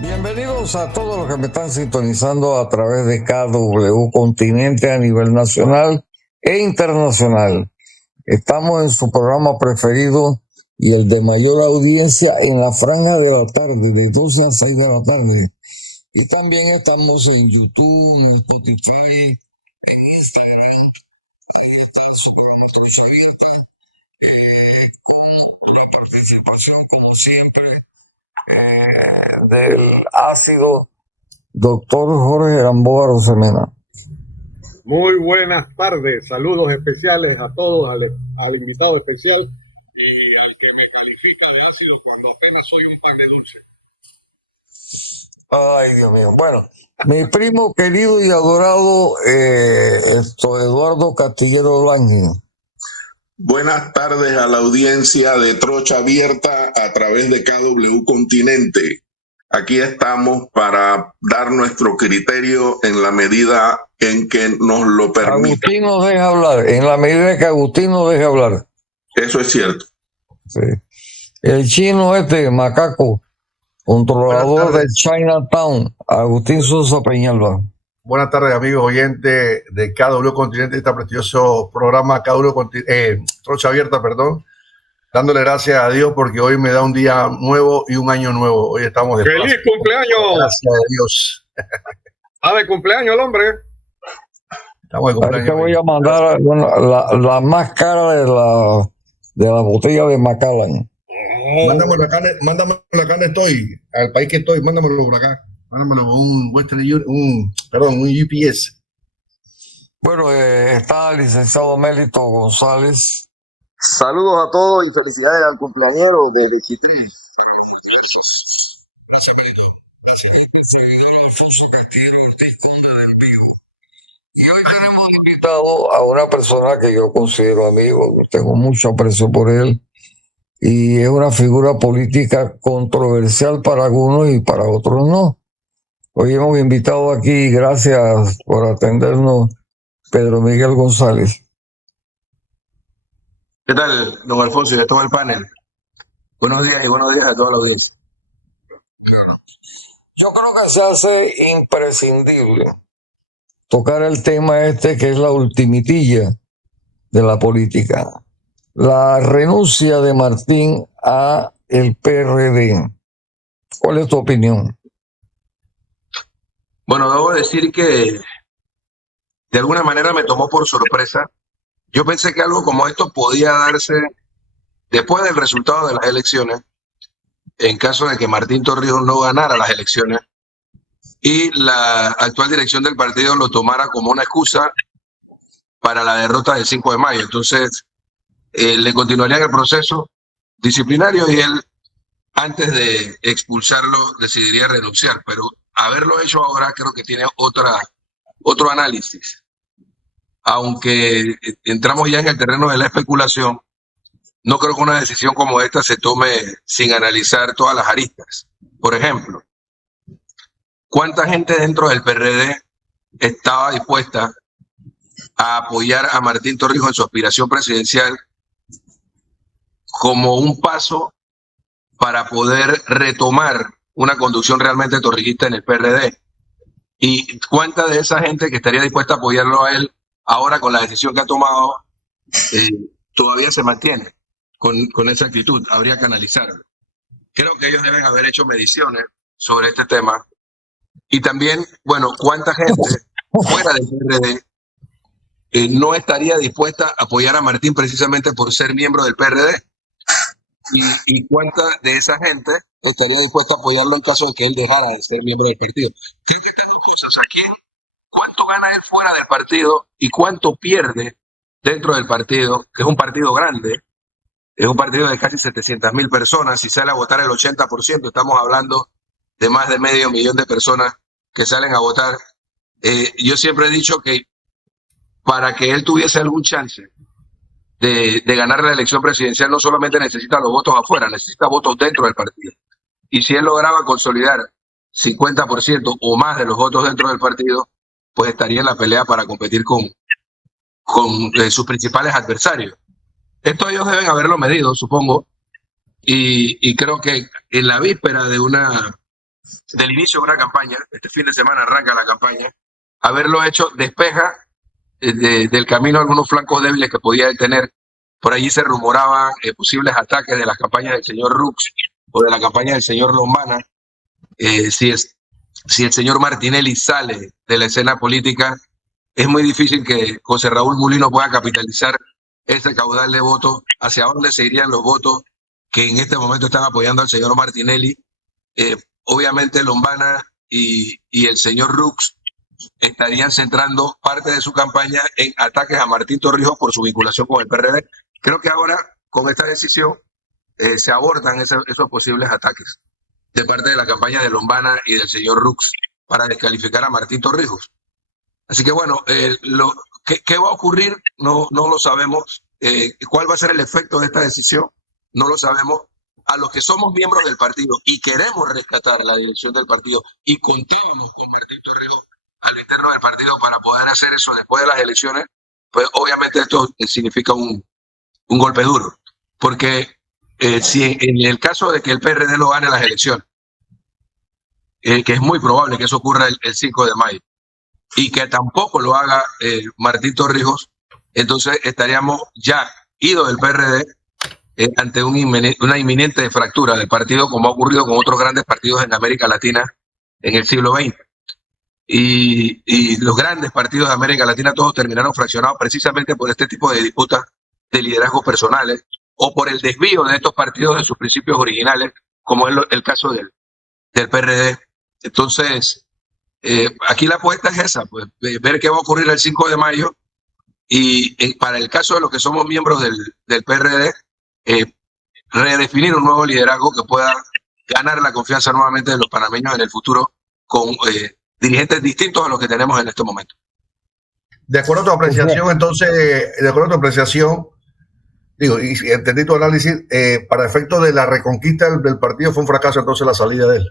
Bienvenidos a todos los que me están sintonizando a través de KW Continente a nivel nacional e internacional. Estamos en su programa preferido y el de mayor audiencia en la franja de la tarde, de 12 a 6 de la tarde. Y también estamos en YouTube, en Spotify, con la participación, como siempre, del ácido doctor Jorge Gamboa Rosemena. Muy buenas tardes, saludos especiales a todos, al invitado especial y al que me califica de ácido cuando apenas soy un pan de dulce. Ay, Dios mío. Bueno, mi primo querido y adorado, Eduardo Castillero Lange. Buenas tardes a la audiencia de Trocha Abierta a través de KW Continente. Aquí estamos para dar nuestro criterio en la medida en que nos lo permita. Agustín nos deja hablar, en la medida que Agustín nos deja hablar. Eso es cierto. Sí. El chino macaco, controlador de Chinatown, Agustín Sosa Peñalba. Buenas tardes, amigos oyentes de KW Continente, este prestigioso programa Trocha Abierta, dándole gracias a Dios porque hoy me da un día nuevo y un año nuevo. Hoy estamos de ¡Feliz paso. cumpleaños! Gracias a Dios. De cumpleaños el hombre. Estamos de cumpleaños. Ahí te voy a mandar la más cara de la botella de Macallan. Mándame la carne estoy, al país que estoy, mándamelo por acá. Mándamelo un un UPS. Bueno, está el licenciado Mélito González. Saludos a todos y felicidades al cumpleañero de Chitril. Y hoy tenemos invitado a una persona que yo considero amigo, tengo mucho aprecio por él, y es una figura política controversial para algunos y para otros no. Hoy hemos invitado aquí, gracias por atendernos, Pedro Miguel González. ¿Qué tal, don Alfonso y a todo el panel? Buenos días y buenos días a toda la audiencia. Yo creo que se hace imprescindible tocar el tema que es la ultimitilla de la política. La renuncia de Martín a el PRD. ¿Cuál es tu opinión? Bueno, debo decir que de alguna manera me tomó por sorpresa. Yo pensé que algo como esto podía darse después del resultado de las elecciones, en caso de que Martín Torrijos no ganara las elecciones y la actual dirección del partido lo tomara como una excusa para la derrota del 5 de mayo. Entonces, le continuarían el proceso disciplinario y él, antes de expulsarlo, decidiría renunciar. Pero haberlo hecho ahora creo que tiene otro análisis. Aunque entramos ya en el terreno de la especulación, no creo que una decisión como esta se tome sin analizar todas las aristas. Por ejemplo, ¿cuánta gente dentro del PRD estaba dispuesta a apoyar a Martín Torrijos en su aspiración presidencial como un paso para poder retomar una conducción realmente torrijista en el PRD? ¿Y cuánta de esa gente que estaría dispuesta a apoyarlo a él ahora con la decisión que ha tomado todavía se mantiene con esa actitud? Habría que analizarlo. Creo que ellos deben haber hecho mediciones sobre este tema. Y también, bueno, ¿cuánta gente fuera del PRD no estaría dispuesta a apoyar a Martín precisamente por ser miembro del PRD? ¿Y cuánta de esa gente estaría dispuesta a apoyarlo en caso de que él dejara de ser miembro del partido? Creo que estas dos cosas, ¿cuánto gana él fuera del partido y cuánto pierde dentro del partido, que es un partido grande? Es un partido de casi 700.000 personas. Si sale a votar el 80%, estamos hablando de más de 500.000 de personas que salen a votar. Yo siempre he dicho que para que él tuviese algún chance de ganar la elección presidencial, no solamente necesita los votos afuera, necesita votos dentro del partido. Y si él lograba consolidar 50% o más de los votos dentro del partido, pues estaría en la pelea para competir con sus principales adversarios. Esto ellos deben haberlo medido, supongo, y creo que en la víspera de una del inicio de una campaña, este fin de semana arranca la campaña, haberlo hecho despeja del camino algunos flancos débiles que podía tener. Por allí se rumoraban posibles ataques de las campañas del señor Rux o de la campaña del señor Lombana. Si el señor Martinelli sale de la escena política, es muy difícil que José Raúl Mulino pueda capitalizar ese caudal de votos. ¿Hacia dónde se irían los votos que en este momento están apoyando al señor Martinelli? Obviamente Lombana y el señor Rux estarían centrando parte de su campaña en ataques a Martín Torrijos por su vinculación con el PRD. Creo que ahora, con esta decisión, se abordan esos posibles ataques de parte de la campaña de Lombana y del señor Rux para descalificar a Martín Torrijos. Así que bueno, ¿qué va a ocurrir? No lo sabemos. ¿Cuál va a ser el efecto de esta decisión? No lo sabemos. A los que somos miembros del partido y queremos rescatar la dirección del partido y contábamos con Martín Torrijos al interno del partido para poder hacer eso después de las elecciones, pues obviamente esto significa un golpe duro. Porque si en el caso de que el PRD no gane las elecciones, que es muy probable que eso ocurra el 5 de mayo, y que tampoco lo haga Martín Torrijos, entonces estaríamos ya idos del PRD ante una inminente fractura del partido, como ha ocurrido con otros grandes partidos en América Latina en el siglo XX. Y los grandes partidos de América Latina todos terminaron fraccionados precisamente por este tipo de disputas de liderazgos personales o por el desvío de estos partidos de sus principios originales, como es el caso del PRD. Entonces, aquí la apuesta es esa, pues, ver qué va a ocurrir el 5 de mayo y para el caso de los que somos miembros del PRD, redefinir un nuevo liderazgo que pueda ganar la confianza nuevamente de los panameños en el futuro con dirigentes distintos a los que tenemos en este momento. De acuerdo a tu apreciación, entonces, de acuerdo a tu apreciación, digo, y entendí tu análisis, para efecto de la reconquista del partido fue un fracaso entonces la salida de él.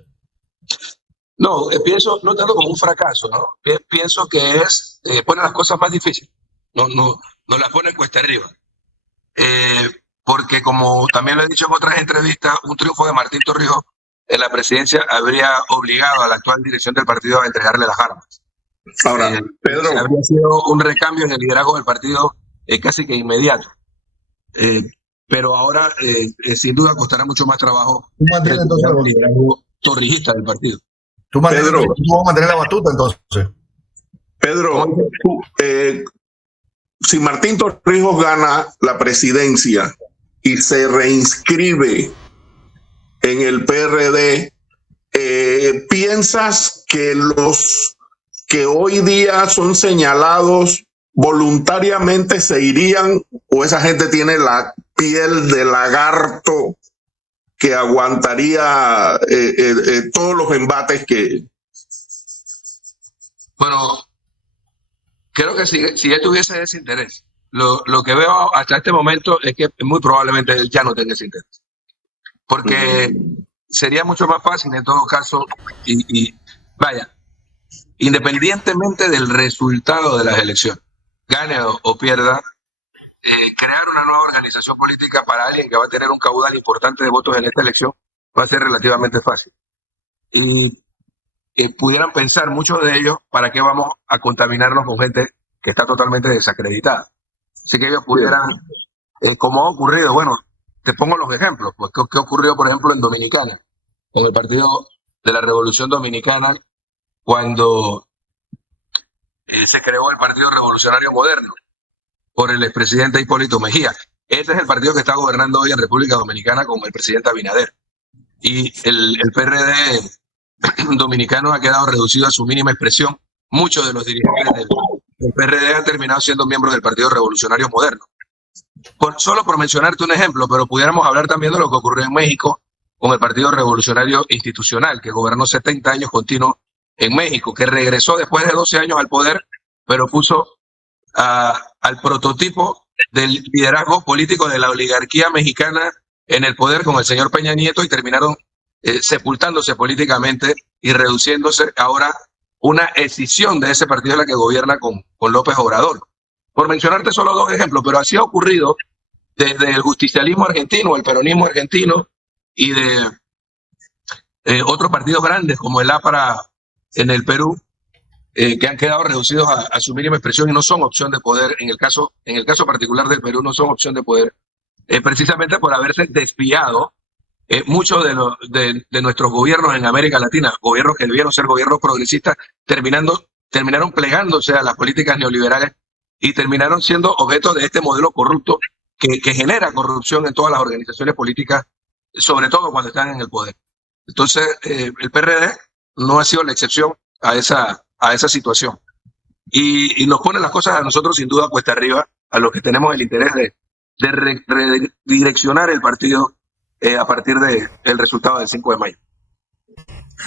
No, pienso, no tanto como un fracaso, ¿no? Pienso que pone las cosas más difíciles, no las pone cuesta arriba. Porque como también lo he dicho en otras entrevistas, un triunfo de Martín Torrijos en la presidencia habría obligado a la actual dirección del partido a entregarle las armas. Ahora, Pedro, habría sido un recambio en el liderazgo del partido casi que inmediato. Pero ahora, sin duda, costará mucho más trabajo el liderazgo torrijista del partido. Tú vas a mantener la batuta entonces. Pedro, si Martín Torrijos gana la presidencia y se reinscribe en el PRD, ¿piensas que los que hoy día son señalados voluntariamente se irían o esa gente tiene la piel de lagarto que aguantaría todos los embates que... Bueno, creo que si él tuviese ese interés, lo que veo hasta este momento es que muy probablemente él ya no tenga ese interés. Porque sería mucho más fácil en todo caso, y vaya, independientemente del resultado de las elecciones, gane o pierda, crear una nueva organización política para alguien que va a tener un caudal importante de votos en esta elección va a ser relativamente fácil. Y pudieran pensar muchos de ellos, ¿para qué vamos a contaminarnos con gente que está totalmente desacreditada? Así que ellos pudieran, como ha ocurrido, bueno, te pongo los ejemplos, pues ¿qué ocurrió, por ejemplo, en Dominicana, con el Partido de la Revolución Dominicana, cuando se creó el Partido Revolucionario Moderno por el expresidente Hipólito Mejía? Ese es el partido que está gobernando hoy en República Dominicana con el presidente Abinader. Y el PRD dominicano ha quedado reducido a su mínima expresión. Muchos de los dirigentes del PRD han terminado siendo miembros del Partido Revolucionario Moderno. Solo por mencionarte un ejemplo, pero pudiéramos hablar también de lo que ocurrió en México con el Partido Revolucionario Institucional, que gobernó 70 años continuos en México, que regresó después de 12 años al poder, pero puso al prototipo del liderazgo político de la oligarquía mexicana en el poder con el señor Peña Nieto y terminaron sepultándose políticamente y reduciéndose ahora una escisión de ese partido en la que gobierna con López Obrador. Por mencionarte solo dos ejemplos, pero así ha ocurrido desde el justicialismo argentino, el peronismo argentino y de otros partidos grandes como el APRA en el Perú, que han quedado reducidos a su mínima expresión y no son opción de poder, en el caso particular del Perú, no son opción de poder, precisamente por haberse desviado muchos de nuestros gobiernos en América Latina, gobiernos que debieron ser gobiernos progresistas, terminaron plegándose a las políticas neoliberales y terminaron siendo objeto de este modelo corrupto que genera corrupción en todas las organizaciones políticas, sobre todo cuando están en el poder. Entonces, el PRD no ha sido la excepción a esa situación. Y nos pone las cosas a nosotros sin duda cuesta arriba, a los que tenemos el interés de redireccionar el partido a partir del resultado del 5 de mayo.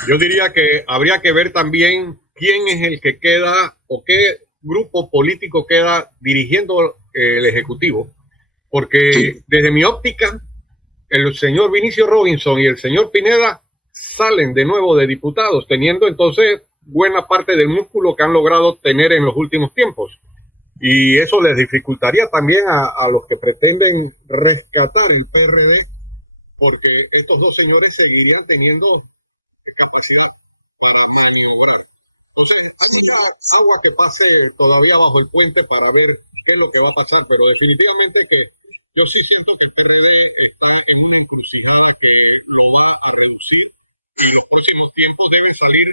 Yo diría que habría que ver también quién es el que queda o qué grupo político queda dirigiendo el Ejecutivo, porque sí, desde mi óptica, el señor Vinicio Robinson y el señor Pineda salen de nuevo de diputados, teniendo entonces buena parte del músculo que han logrado tener en los últimos tiempos. Y eso les dificultaría también a los que pretenden rescatar el PRD, porque estos dos señores seguirían teniendo capacidad para lograr. Entonces, hay mucha agua que pase todavía bajo el puente para ver qué es lo que va a pasar, pero definitivamente que yo sí siento que el PRD está en una encrucijada que lo va a reducir y en los próximos tiempos deben salir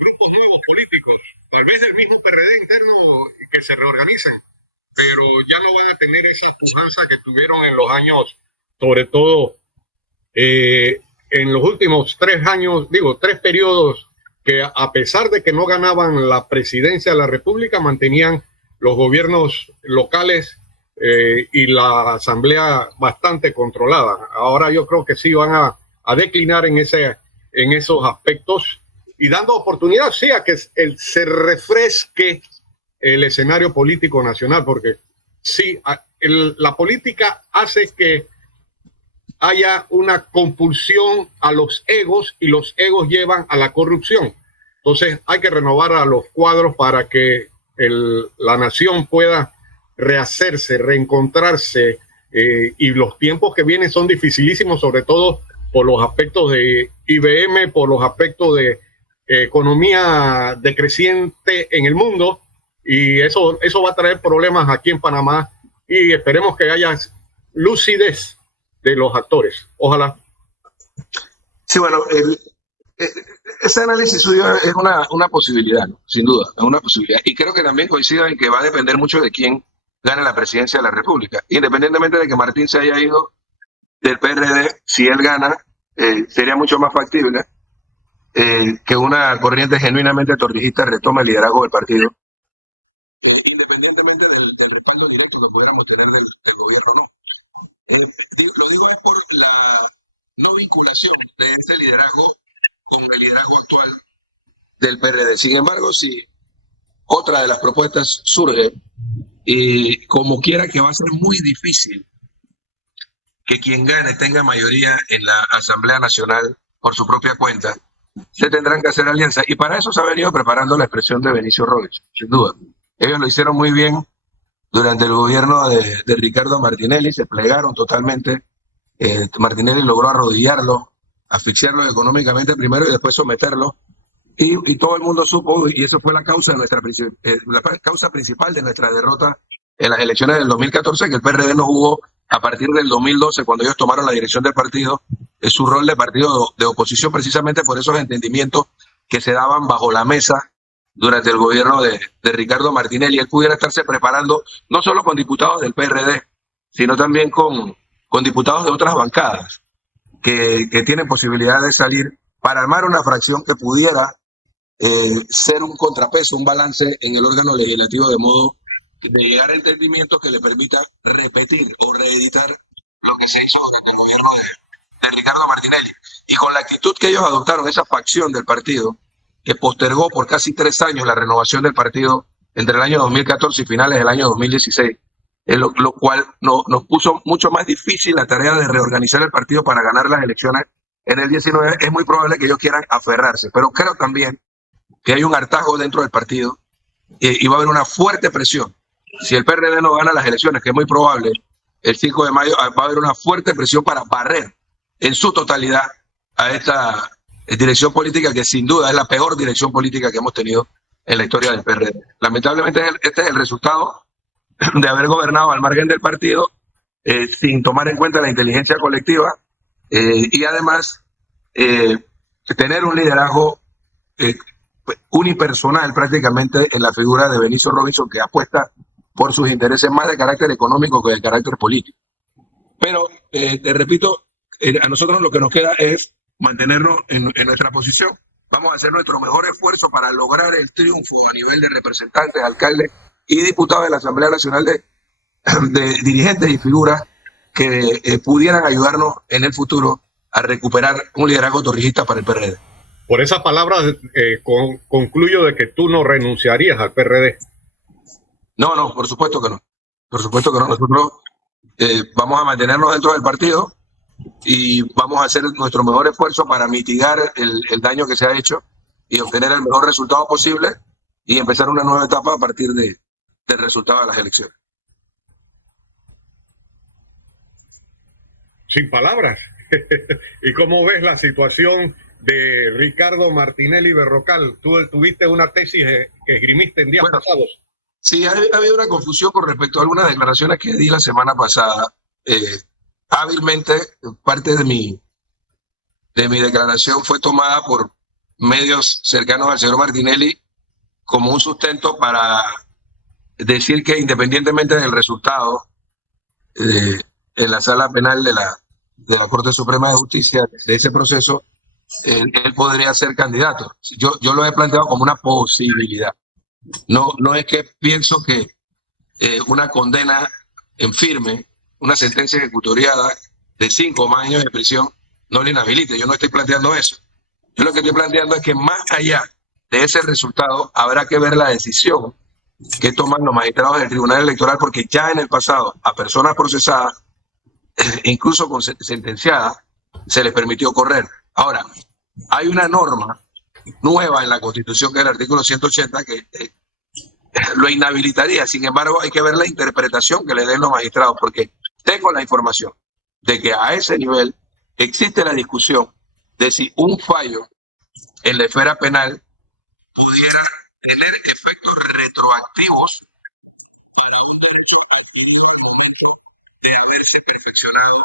grupos nuevos políticos, tal vez del mismo PRD interno, que se reorganicen, pero ya no van a tener esa pujanza que tuvieron en los años, sobre todo en los últimos 3 años, 3 periodos, que a pesar de que no ganaban la presidencia de la República, mantenían los gobiernos locales y la asamblea bastante controlada. Ahora yo creo que sí van a declinar en esos aspectos y dando oportunidad, sí, a que se refresque el escenario político nacional, porque sí, la política hace que haya una compulsión a los egos y los egos llevan a la corrupción. Entonces hay que renovar a los cuadros para que la nación pueda rehacerse, reencontrarse, y los tiempos que vienen son dificilísimos, sobre todo por los aspectos de IBM, por los aspectos de economía decreciente en el mundo, y eso va a traer problemas aquí en Panamá, y esperemos que haya lucidez de los actores. Ojalá. Sí, bueno, ese análisis suyo es una posibilidad, ¿no? Sin duda, es una posibilidad. Y creo que también coincido en que va a depender mucho de quién gane la presidencia de la República. Independientemente de que Martín se haya ido del PRD, si él gana, sería mucho más factible que una corriente genuinamente torrijista retome el liderazgo del partido, independientemente del respaldo directo que pudiéramos tener del gobierno, ¿no? Lo digo es por la no vinculación de ese liderazgo con el liderazgo actual del PRD. Sin embargo, si otra de las propuestas surge, y como quiera que va a ser muy difícil que quien gane tenga mayoría en la Asamblea Nacional por su propia cuenta, se tendrán que hacer alianzas. Y para eso se ha venido preparando la expresión de Vinicio Robinson, sin duda. Ellos lo hicieron muy bien durante el gobierno de Ricardo Martinelli, se plegaron totalmente. Martinelli logró arrodillarlo, asfixiarlo económicamente primero y después someterlo. Y todo el mundo supo, y eso fue la causa la causa principal de nuestra derrota en las elecciones del 2014, que el PRD no jugó a partir del 2012, cuando ellos tomaron la dirección del partido, su rol de partido de oposición, precisamente por esos entendimientos que se daban bajo la mesa durante el gobierno de Ricardo Martinelli. Él pudiera estarse preparando no solo con diputados del PRD, sino también con diputados de otras bancadas que tienen posibilidad de salir para armar una fracción que pudiera ser un contrapeso, un balance en el órgano legislativo, de modo de llegar a entendimientos que le permita repetir o reeditar lo que se hizo con el gobierno de Ricardo Martinelli. Y con la actitud que ellos adoptaron, esa facción del partido, que postergó por casi 3 años la renovación del partido entre el año 2014 y finales del año 2016, lo cual nos puso mucho más difícil la tarea de reorganizar el partido para ganar las elecciones en el 19, es muy probable que ellos quieran aferrarse. Pero creo también que hay un hartazgo dentro del partido y va a haber una fuerte presión. Si el PRD no gana las elecciones, que es muy probable, el 5 de mayo va a haber una fuerte presión para barrer en su totalidad a dirección política que sin duda es la peor dirección política que hemos tenido en la historia del PRD. Lamentablemente este es el resultado de haber gobernado al margen del partido sin tomar en cuenta la inteligencia colectiva y además tener un liderazgo unipersonal prácticamente en la figura de Benicio Robinson, que apuesta por sus intereses más de carácter económico que de carácter político. Pero, te repito, a nosotros lo que nos queda es mantenernos en nuestra posición. Vamos a hacer nuestro mejor esfuerzo para lograr el triunfo a nivel de representantes, alcaldes y diputados de la Asamblea Nacional de dirigentes y figuras que pudieran ayudarnos en el futuro a recuperar un liderazgo torrijista para el PRD. Por esas palabras concluyo de que tú no renunciarías al PRD. No, por supuesto que no. Por supuesto que no. Nosotros vamos a mantenernos dentro del partido y vamos a hacer nuestro mejor esfuerzo para mitigar el daño que se ha hecho y obtener el mejor resultado posible y empezar una nueva etapa a partir del resultado de las elecciones. Sin palabras. ¿Y cómo ves la situación de Ricardo Martinelli Berrocal? Tú tuviste una tesis que esgrimiste en días pasados. Sí, ha habido una confusión con respecto a algunas declaraciones que di la semana pasada. Hábilmente, parte de mi declaración fue tomada por medios cercanos al señor Martinelli como un sustento para decir que independientemente del resultado en la sala penal de la Corte Suprema de Justicia de ese proceso, él podría ser candidato. Yo lo he planteado como una posibilidad. No es que pienso que una condena en firme, una sentencia ejecutoriada de 5 o más años de prisión no le inhabilite. Yo no estoy planteando eso. Yo lo que estoy planteando es que más allá de ese resultado habrá que ver la decisión que toman los magistrados del Tribunal Electoral, porque ya en el pasado a personas procesadas, incluso con sentenciadas, se les permitió correr. Ahora, hay una norma nueva en la Constitución, que es el artículo 180, que lo inhabilitaría. Sin embargo, hay que ver la interpretación que le den los magistrados, porque tengo la información de que a ese nivel existe la discusión de si un fallo en la esfera penal pudiera tener efectos retroactivos de haberse perfeccionado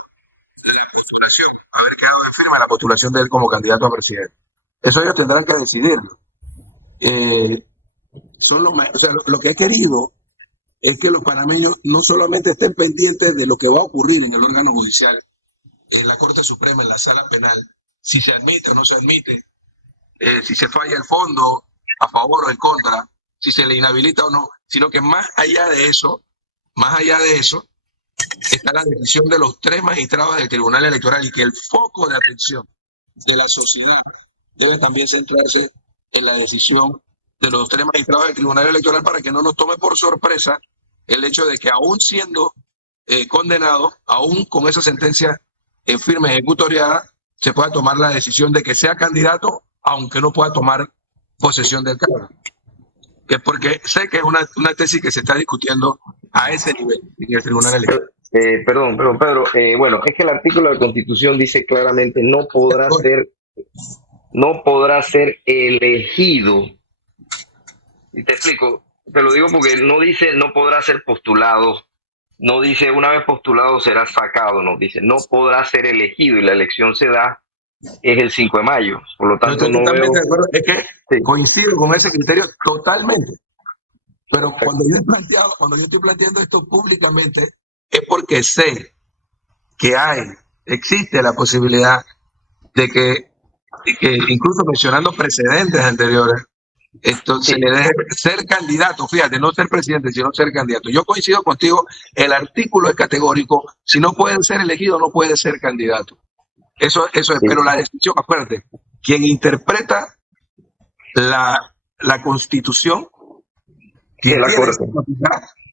la postulación, haber quedado en firme la postulación de él como candidato a presidente. Eso ellos tendrán que decidirlo. Lo que he querido es que los panameños no solamente estén pendientes de lo que va a ocurrir en el órgano judicial, en la Corte Suprema, en la sala penal, si se admite o no se admite, si se falla el fondo a favor o en contra, si se le inhabilita o no, sino que más allá de eso, está la decisión de los 3 magistrados del Tribunal Electoral, y que el foco de atención de la sociedad debe también centrarse en la decisión de los 3 magistrados del Tribunal Electoral, para que no nos tome por sorpresa el hecho de que, aún siendo condenado, aún con esa sentencia en firme ejecutoriada, se pueda tomar la decisión de que sea candidato, aunque no pueda tomar posesión del cargo. Que porque sé que es una tesis que se está discutiendo a ese nivel en el Tribunal Electoral. Perdón, Pedro. Bueno, es que el artículo de la Constitución dice claramente no podrá ser elegido. Y te explico, te lo digo porque no dice no podrá ser postulado, no dice una vez postulado será sacado, no, dice no podrá ser elegido, y la elección se da es el 5 de mayo. Por lo tanto, no veo... de acuerdo. Es que coincido con ese criterio totalmente. Pero cuando yo estoy planteando esto públicamente, es porque sé que existe la posibilidad de que incluso mencionando precedentes anteriores, se le deje ser candidato. Fíjate, no ser presidente, sino ser candidato. Yo coincido contigo, el artículo es categórico: si no pueden ser elegidos, no puede ser candidato. Eso es, pero la decisión, acuérdate, quien interpreta la Constitución es la Corte.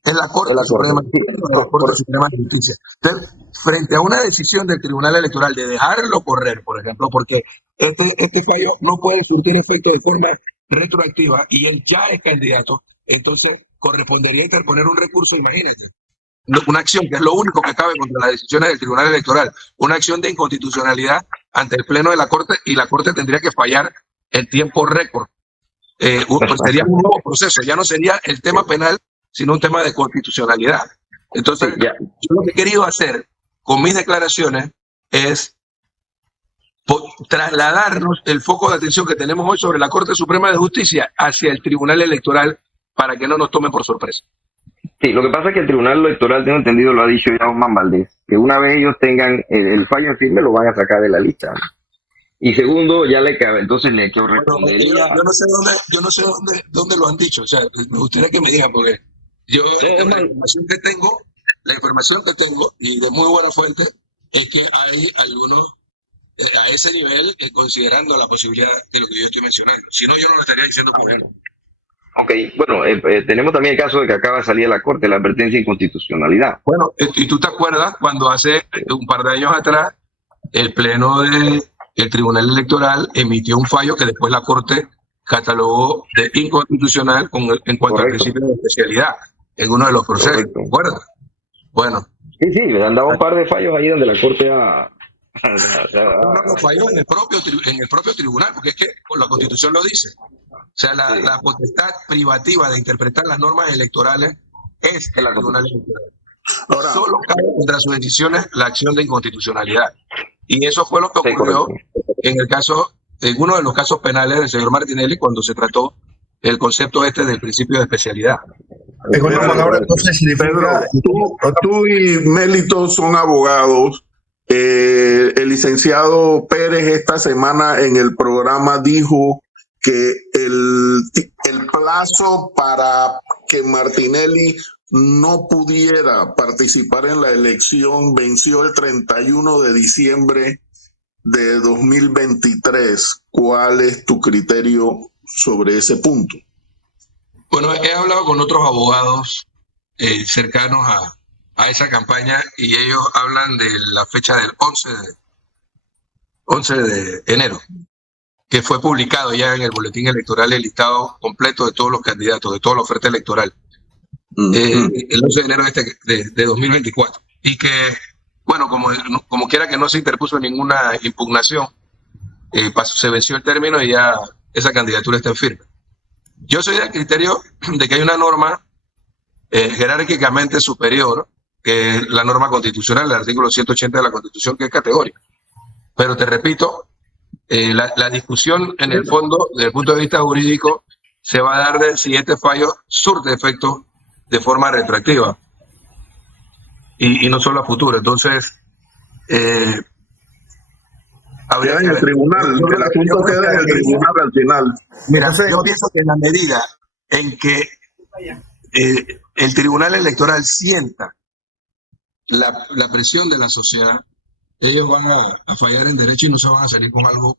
Es la Corte Suprema de Justicia. Entonces, frente a una decisión del Tribunal Electoral de dejarlo correr, por ejemplo, porque este fallo no puede surtir efecto de forma retroactiva y él ya es candidato, entonces correspondería interponer un recurso, imagínate, una acción que es lo único que cabe contra las decisiones del Tribunal Electoral, una acción de inconstitucionalidad ante el Pleno de la Corte y la Corte tendría que fallar en tiempo récord. Pues sería un nuevo proceso, ya no sería el tema penal, sino un tema de constitucionalidad. Entonces, yo lo que he querido hacer con mis declaraciones es trasladarnos el foco de atención que tenemos hoy sobre la Corte Suprema de Justicia hacia el Tribunal Electoral para que no nos tomen por sorpresa. Sí, lo que pasa es que el Tribunal Electoral, tengo entendido, lo ha dicho ya Osman Valdés, que una vez ellos tengan el fallo en firme, lo van a sacar de la lista. Y segundo, ya le cabe, entonces le correspondería... Yo no sé dónde lo han dicho, o sea, me gustaría que me digan, porque yo la información que tengo, y de muy buena fuente, es que hay algunos a ese nivel, considerando la posibilidad de lo que yo estoy mencionando. Si no, yo no lo estaría diciendo por ejemplo. Ok, bueno, tenemos también el caso de que acaba de salir a la Corte la advertencia de inconstitucionalidad. Bueno, y tú te acuerdas cuando hace un par de años atrás el Pleno del Tribunal Electoral emitió un fallo que después la Corte catalogó de inconstitucional en cuanto al principio de especialidad en uno de los procesos. ¿Te acuerdas? Bueno. Sí, le han dado un par de fallos ahí donde la Corte ha... No, falló en el propio tribunal, porque es que la Constitución lo dice. O sea, la potestad privativa de interpretar las normas electorales es el Tribunal Electoral. Ahora, solo cabe contra sus decisiones la acción de inconstitucionalidad. Y eso fue lo que ocurrió en uno de los casos penales del señor Martinelli cuando se trató el concepto del principio de especialidad. En otras palabras, entonces significa... Tú y Mélito son abogados. El licenciado Pérez esta semana en el programa dijo que el plazo para que Martinelli no pudiera participar en la elección venció el 31 de diciembre de 2023. ¿Cuál es tu criterio sobre ese punto? Bueno, he hablado con otros abogados cercanos a esa campaña y ellos hablan de la fecha del 11 de enero, que fue publicado ya en el boletín electoral el listado completo de todos los candidatos, de toda la oferta electoral, el 11 de enero de 2024. Y que, bueno, como quiera que no se interpuso ninguna impugnación, se venció el término y ya esa candidatura está en firme. Yo soy del criterio de que hay una norma jerárquicamente superior, que es la norma constitucional, el artículo 180 de la Constitución, que es categórica. Pero te repito, la discusión en el fondo, desde el punto de vista jurídico, se va a dar de si este fallo surte efecto de forma retroactiva y no solo a futuro. Entonces, habría en el tribunal, el asunto queda en el tribunal al final. Mira, yo pienso que en la medida en que el Tribunal Electoral sienta la presión de la sociedad, ellos van a fallar en derecho y no se van a salir con algo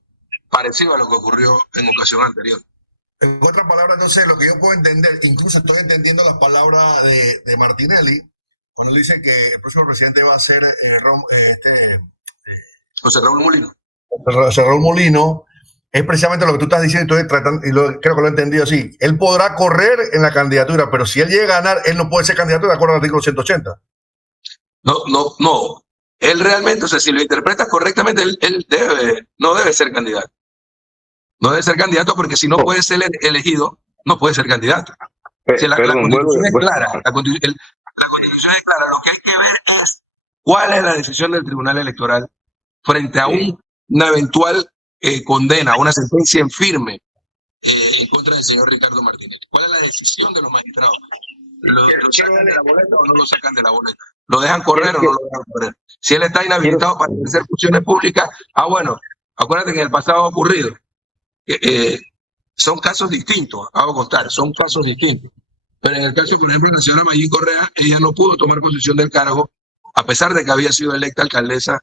parecido a lo que ocurrió en ocasión anterior. En otras palabras, entonces, lo que yo puedo entender, incluso estoy entendiendo las palabras de Martinelli, cuando él dice que el próximo presidente va a ser José Raúl Molino. José Raúl Molino, es precisamente lo que tú estás diciendo, creo que lo he entendido así. Él podrá correr en la candidatura, pero si él llega a ganar, él no puede ser candidato de acuerdo al artículo 180. No. Él realmente, o sea, si lo interpretas correctamente, él no debe ser candidato. No debe ser candidato porque si no puede ser elegido, no puede ser candidato. La Constitución es clara. La Constitución es clara. Lo que hay que ver es cuál es la decisión del Tribunal Electoral frente a una eventual condena, una sentencia en firme en contra del señor Ricardo Martinelli. ¿Cuál es la decisión de los magistrados? ¿Lo sacan de la boleta o no lo sacan de la boleta? ¿Lo dejan correr o no lo dejan correr? Si él está inhabilitado para ejercer funciones públicas, bueno, acuérdate que en el pasado ha ocurrido. Son casos distintos, hago constar, son casos distintos. Pero en el caso, por ejemplo, de la señora Mayín Correa, ella no pudo tomar posesión del cargo, a pesar de que había sido electa alcaldesa,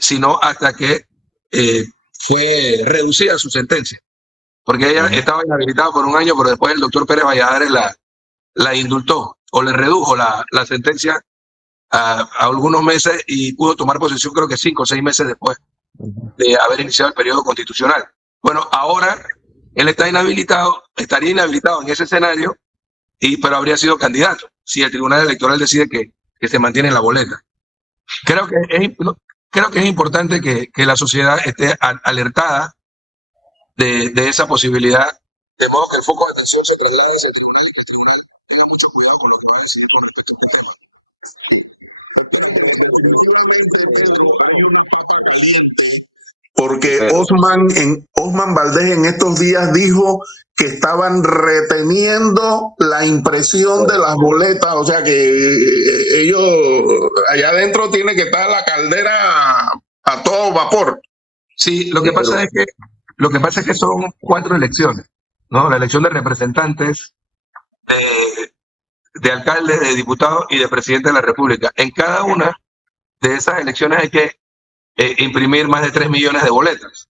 sino hasta que fue reducida su sentencia. Porque ella estaba inhabilitada por un año, pero después el doctor Pérez Valladares la indultó o le redujo la sentencia a algunos meses y pudo tomar posesión creo que 5 o 6 meses después de haber iniciado el periodo constitucional. Bueno, ahora él está inhabilitado, estaría inhabilitado en ese escenario, pero habría sido candidato si el Tribunal Electoral decide que se mantiene en la boleta. Creo que creo que es importante que la sociedad esté alertada de esa posibilidad, de modo que el foco de atención se traslade a ese tema. Tenga mucho cuidado con lo que va a decir con respecto a este tema. Porque Osman Valdés en estos días dijo que estaban reteniendo la impresión de las boletas, o sea que ellos allá adentro tiene que estar la caldera a todo vapor. Sí, lo que pasa es que son 4 elecciones, ¿no? La elección de representantes, de alcaldes, de diputados y de presidente de la República. En cada una de esas elecciones hay que imprimir más de 3 millones de boletas.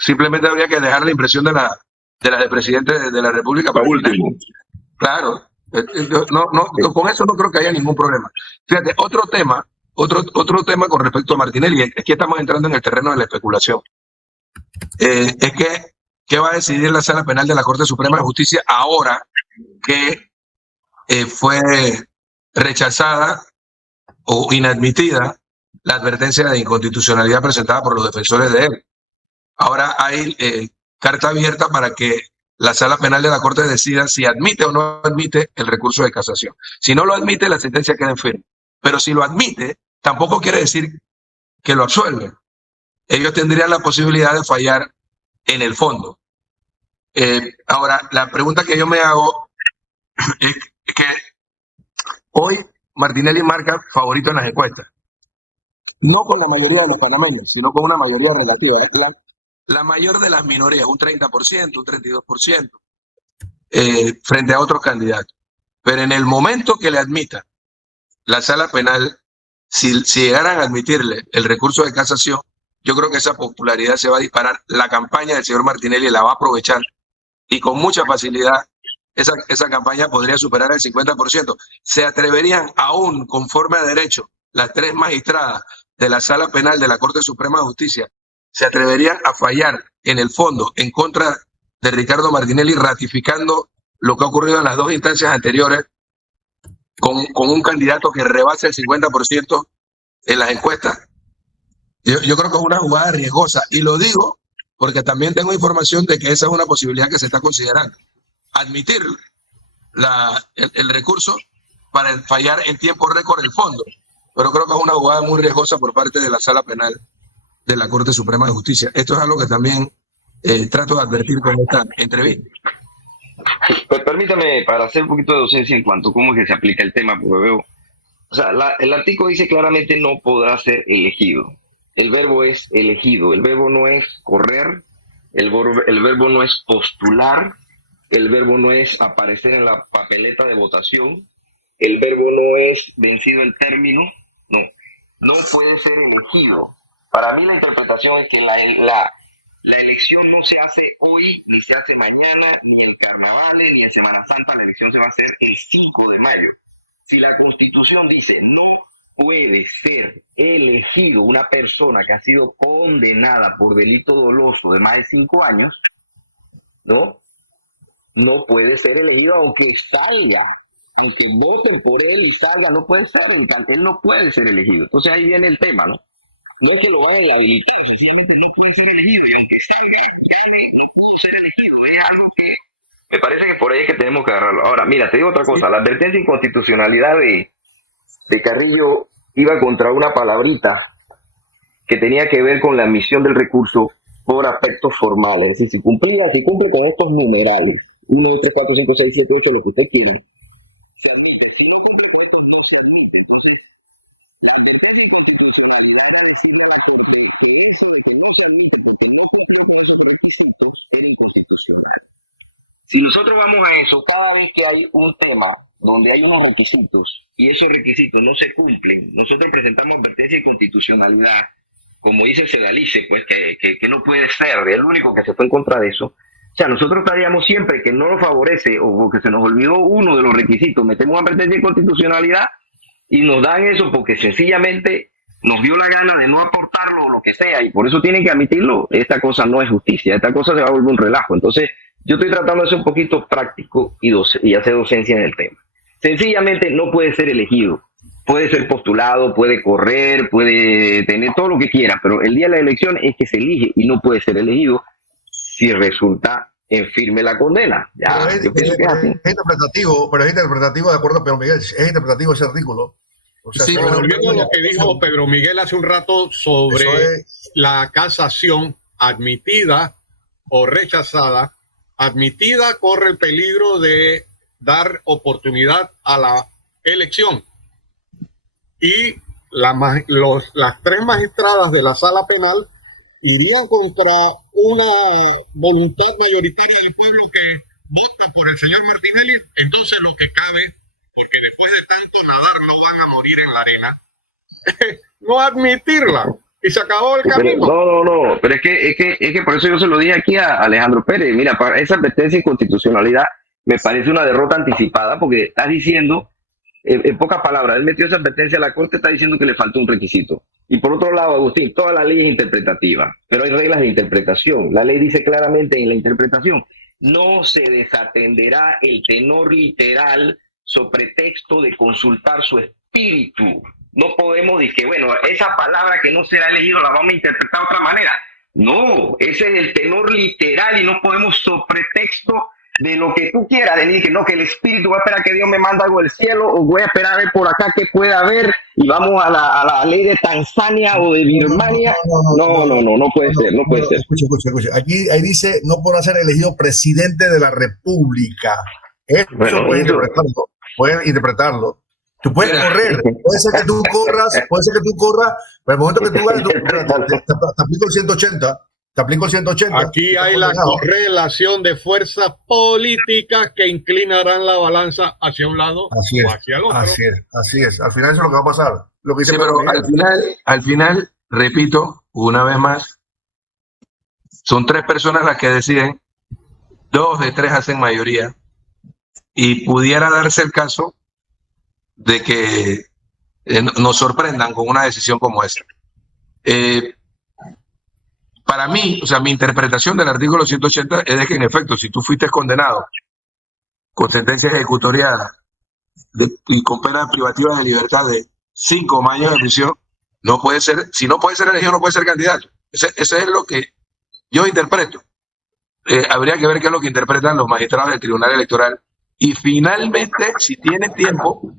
Simplemente habría que dejar la impresión de la de presidente de la República para último. Claro, con eso no creo que haya ningún problema. Fíjate, otro tema con respecto a Martinelli, aquí estamos entrando en el terreno de la especulación. Es que ¿qué va a decidir la Sala Penal de la Corte Suprema de Justicia ahora que fue rechazada o inadmitida la advertencia de inconstitucionalidad presentada por los defensores de él? Ahora hay carta abierta para que la Sala Penal de la Corte decida si admite o no admite el recurso de casación. Si no lo admite, la sentencia queda en firme. Pero si lo admite, tampoco quiere decir que lo absuelven. Ellos tendrían la posibilidad de fallar en el fondo. Ahora, la pregunta que yo me hago es que hoy Martinelli marca favorito en las encuestas. No con la mayoría de los panameños, sino con una mayoría relativa. La mayor de las minorías, un 30%, un 32%, frente a otros candidatos. Pero en el momento que le admita la Sala Penal, si llegaran a admitirle el recurso de casación, yo creo que esa popularidad se va a disparar. La campaña del señor Martinelli la va a aprovechar y con mucha facilidad esa campaña podría superar el 50%. Se atreverían aún, conforme a derecho, las 3 magistradas de la Sala Penal de la Corte Suprema de Justicia, se atreverían a fallar en el fondo en contra de Ricardo Martinelli, ratificando lo que ha ocurrido en las 2 instancias anteriores con un candidato que rebasa el 50% en las encuestas. Yo creo que es una jugada riesgosa y lo digo porque también tengo información de que esa es una posibilidad que se está considerando. Admitir el recurso para fallar en tiempo récord el fondo, pero creo que es una jugada muy riesgosa por parte de la Sala Penal de la Corte Suprema de Justicia. Esto es algo que también trato de advertir con esta entrevista. Pues permítame, para hacer un poquito de docencia en cuanto a cómo es que se aplica el tema, porque veo, o sea, el artículo dice claramente no podrá ser elegido. El verbo es elegido, el verbo no es correr, el verbo no es postular, el verbo no es aparecer en la papeleta de votación, el verbo no es vencido el término, no puede ser elegido. Para mí la interpretación es que la elección no se hace hoy, ni se hace mañana, ni en carnavales, ni en Semana Santa. La elección se va a hacer el 5 de mayo. Si la Constitución dice no puede ser elegido una persona que ha sido condenada por delito doloso de más de 5 años, no puede ser elegido aunque salga, aunque voten por él y salga, no puede ser, él no puede ser elegido. Entonces ahí viene el tema, ¿no? No se lo van a inhabilitar, simplemente no puede ser elegido, y aunque salga, no puede ser elegido. Es algo que me parece que por ahí es que tenemos que agarrarlo. Ahora, mira, te digo otra cosa, la advertencia de inconstitucionalidad de Carrillo iba contra una palabrita que tenía que ver con la admisión del recurso por aspectos formales. Es decir, si cumple con estos numerales, 1, 2, 3, 4, 5, 6, 7, 8, lo que usted quiera, se admite. Si no cumple con estos, no se admite. Entonces, la advertencia de inconstitucionalidad va a decirle a la Corte que eso de que no se admite porque no cumple con esos requisitos era inconstitucional. Si nosotros vamos a eso, cada vez que hay un tema donde hay unos requisitos y esos requisitos no se cumplen, nosotros presentamos advertencia de inconstitucionalidad, como dice Sedalice, pues que no puede ser, el único que se fue en contra de eso. O sea, nosotros estaríamos siempre que no nos favorece o que se nos olvidó uno de los requisitos, metemos advertencia de inconstitucionalidad y nos dan eso porque sencillamente nos dio la gana de no aportarlo o lo que sea, y por eso tienen que admitirlo. Esta cosa no es justicia, esta cosa se va a volver un relajo. Entonces, yo estoy tratando de ser un poquito práctico y hacer docencia en el tema. Sencillamente no puede ser elegido. puede ser postulado, puede correr, puede tener todo lo que quiera, pero el día de la elección es que se elige y no puede ser elegido si resulta en firme la condena. Ya, yo pienso que es así. Es interpretativo, de acuerdo, pero Miguel, es interpretativo ese artículo. O sea, Sí, Pero pero volviendo a lo que dijo Pedro Miguel hace un rato sobre la casación admitida o rechazada, admitida corre el peligro de dar oportunidad a la elección. Y las 3 magistradas de la sala penal irían contra una voluntad mayoritaria del pueblo que vota por el señor Martinelli. Entonces lo que cabe, porque después de tanto nadar no van a morir en la arena, no admitirla y se acabó el camino. No, pero es que por eso yo se lo dije aquí a Alejandro Pérez. Mira, para esa advertencia de inconstitucionalidad me parece una derrota anticipada, porque estás diciendo, en pocas palabras, él metió esa advertencia a la Corte, está diciendo que le faltó un requisito. Y por otro lado, Agustín, toda la ley es interpretativa, pero hay reglas de interpretación. La ley dice claramente en la interpretación, no se desatenderá el tenor literal sobre pretexto de consultar su espíritu. No podemos decir que, bueno, esa palabra que no será elegido la vamos a interpretar de otra manera. No, ese es el tenor literal y no podemos sobre pretexto de lo que tú quieras, de decir que no, que el espíritu va a esperar que Dios me manda algo del cielo, o voy a esperar a ver por acá qué puede haber y vamos a la ley de Tanzania o de Birmania. No puede ser. Escucha. Aquí ahí dice, no podrá ser elegido presidente de la República. Eso Bueno, pueden interpretarlo. Tú puedes correr, puede ser que tú corras, pero el momento que tú ganes, te aplico el 180. Te aplico el 180. Aquí hay la correlación de fuerzas políticas que inclinarán la balanza hacia un lado o hacia el otro. Así es. Al final eso es lo que va a pasar. Lo que sí, pero al final, repito, una vez más, son 3 personas las que deciden, 2 de 3 hacen mayoría, y pudiera darse el caso de que nos sorprendan con una decisión como esa. Para mí, o sea, mi interpretación del artículo 180 es de que, en efecto, si tú fuiste condenado con sentencia ejecutoriada y con pena privativa de libertad de 5 años de prisión, no puede ser, si no puede ser elegido, no puede ser candidato. Ese es lo que yo interpreto. Habría que ver qué es lo que interpretan los magistrados del Tribunal Electoral. Y finalmente, si tienen tiempo,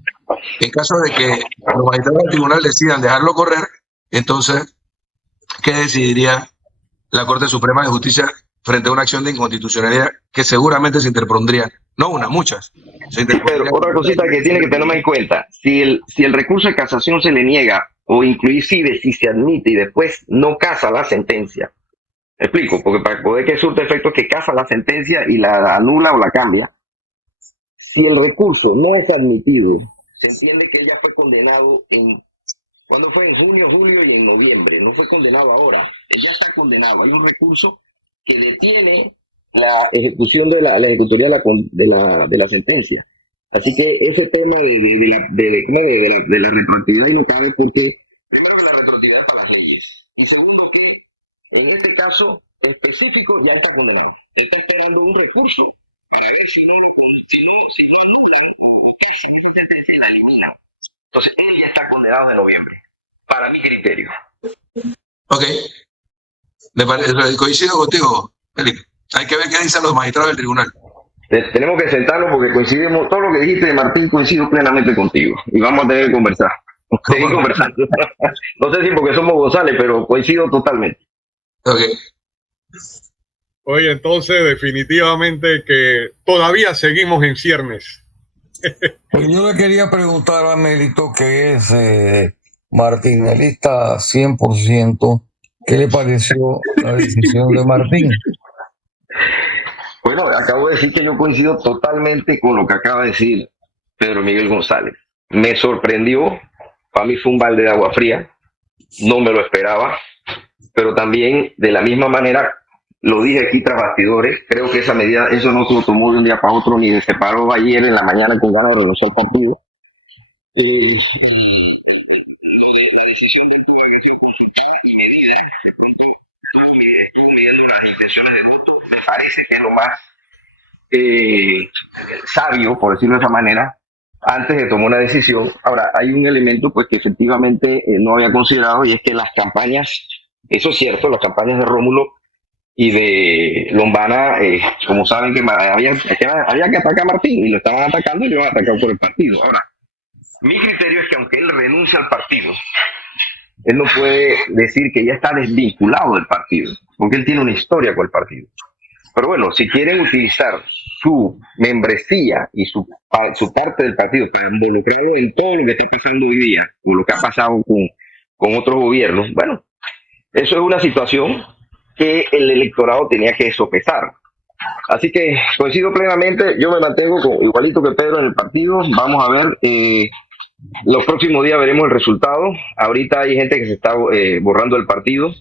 en caso de que los magistrados del tribunal decidan dejarlo correr, entonces, ¿qué decidiría la Corte Suprema de Justicia frente a una acción de inconstitucionalidad que seguramente se interpondría? No una, muchas. Pero otra cosita que tiene que tener en cuenta, si el recurso de casación se le niega, o inclusive si se admite y después no casa la sentencia, ¿me explico? Porque para poder que surta efecto es que casa la sentencia y la anula o la cambia. Si el recurso no es admitido, se entiende que él ya fue condenado ¿cuándo fue? En junio, julio y en noviembre. No fue condenado ahora. Él ya está condenado. Hay un recurso que detiene la ejecución de la ejecutoría de la sentencia. Así que ese tema de la retroactividad no cabe, porque primero que la retroactividad es para las leyes. Y segundo que en este caso específico ya está condenado. Está esperando un recurso para ver si no anulan o casan esa sentencia y la eliminan. Entonces, él ya está condenado de noviembre, para mi criterio. Ok. Coincido contigo, Felipe. Hay que ver qué dicen los magistrados del tribunal. Tenemos que sentarnos porque coincidimos, todo lo que dijiste, Martín, coincido plenamente contigo. Y vamos a tener que conversar. Seguir conversando. No sé si porque somos González, pero coincido totalmente. Ok. Oye, entonces definitivamente que todavía seguimos en ciernes. Pues yo le quería preguntar a Mérito, que es martinelista 100%, ¿qué le pareció la decisión de Martín? Bueno, acabo de decir que yo coincido totalmente con lo que acaba de decir Pedro Miguel González. Me sorprendió, para mí fue un balde de agua fría, no me lo esperaba, pero también de la misma manera, lo dije aquí tras bastidores, creo que esa medida, eso no se lo tomó de un día para otro, ni se paró ayer en la mañana con ganas de renunciar al partido. La decisión del pueblo es consultar y medidas, estuvo midiendo las intenciones del voto, me parece que es lo más sabio, por decirlo de esa manera, antes de tomar una decisión. Ahora, hay un elemento pues que efectivamente no había considerado, y es que las campañas, eso es cierto, las campañas de Rómulo y de Lombana, como saben que había que atacar a Martín, y lo estaban atacando y lo iban a atacar por el partido. Ahora, mi criterio es que aunque él renuncie al partido, él no puede decir que ya está desvinculado del partido, porque él tiene una historia con el partido. Pero bueno, si quieren utilizar su membresía y su parte del partido para involucrarlo en todo lo que está pasando hoy día, o lo que ha pasado con otros gobiernos, bueno, eso es una situación que el electorado tenía que sopesar. Así que coincido plenamente, yo me mantengo igualito que Pedro en el partido. Vamos a ver, los próximos días veremos el resultado. Ahorita hay gente que se está borrando del partido.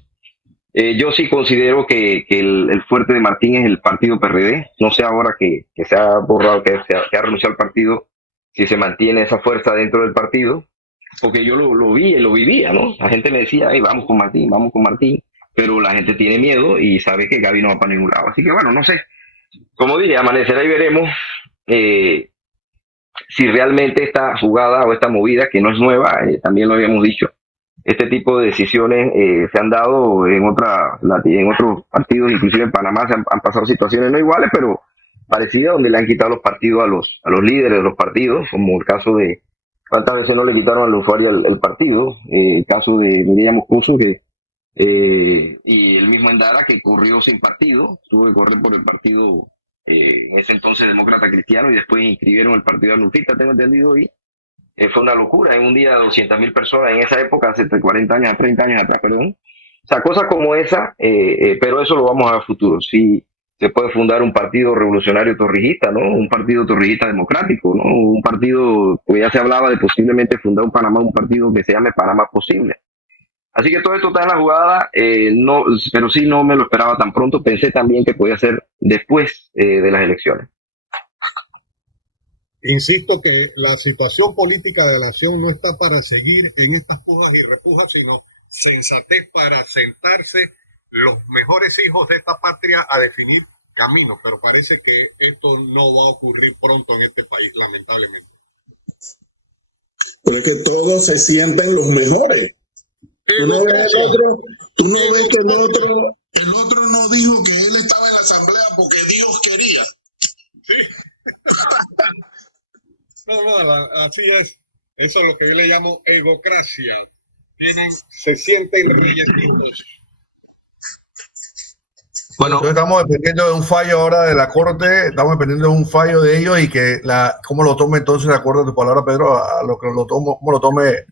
Yo sí considero que el fuerte de Martín es el partido PRD. No sé ahora que se ha borrado, que ha renunciado al partido, si se mantiene esa fuerza dentro del partido. Porque yo lo vi y lo vivía, ¿no? La gente me decía, hey, vamos con Martín. Pero la gente tiene miedo y sabe que Gaby no va para ningún lado. Así que bueno, no sé. Como dije, amanecerá y veremos si realmente esta jugada o esta movida, que no es nueva, también lo habíamos dicho, este tipo de decisiones se han dado en otros partidos, inclusive en Panamá han pasado situaciones no iguales, pero parecidas, donde le han quitado los partidos a los líderes de los partidos, como el caso de cuántas veces no le quitaron al usuario el partido, el caso de Mireya Moscoso, y el mismo Endara, que corrió sin partido, tuvo que correr por el partido en ese entonces Demócrata Cristiano, y después inscribieron el partido Anufita, tengo entendido, y fue una locura. En un día 200.000 personas en esa época, hace 40 años, 30 años atrás, perdón. O sea, cosas como esa, pero eso lo vamos a ver a futuro. Sí, se puede fundar un partido revolucionario torrijista, ¿no? Un partido torrijista democrático, ¿no? Un partido, pues ya se hablaba de posiblemente fundar un partido que se llame Panamá Posible. Así que todo esto está en la jugada, no, pero sí no me lo esperaba tan pronto. Pensé también que podía ser después de las elecciones. Insisto que la situación política de la nación no está para seguir en estas pujas y repujas, sino sensatez para sentarse los mejores hijos de esta patria a definir caminos. Pero parece que esto no va a ocurrir pronto en este país, lamentablemente. Pero es que todos se sienten los mejores. Tú no ves que el otro no dijo que él estaba en la asamblea porque Dios quería. Sí. No, así es. Eso es lo que yo le llamo egocracia. Se sienten reyesitos. Bueno, entonces estamos dependiendo de un fallo ahora de la Corte, estamos dependiendo de un fallo de ellos y que cómo lo tome entonces, de acuerdo a tu palabra, Pedro, a lo que cómo lo tome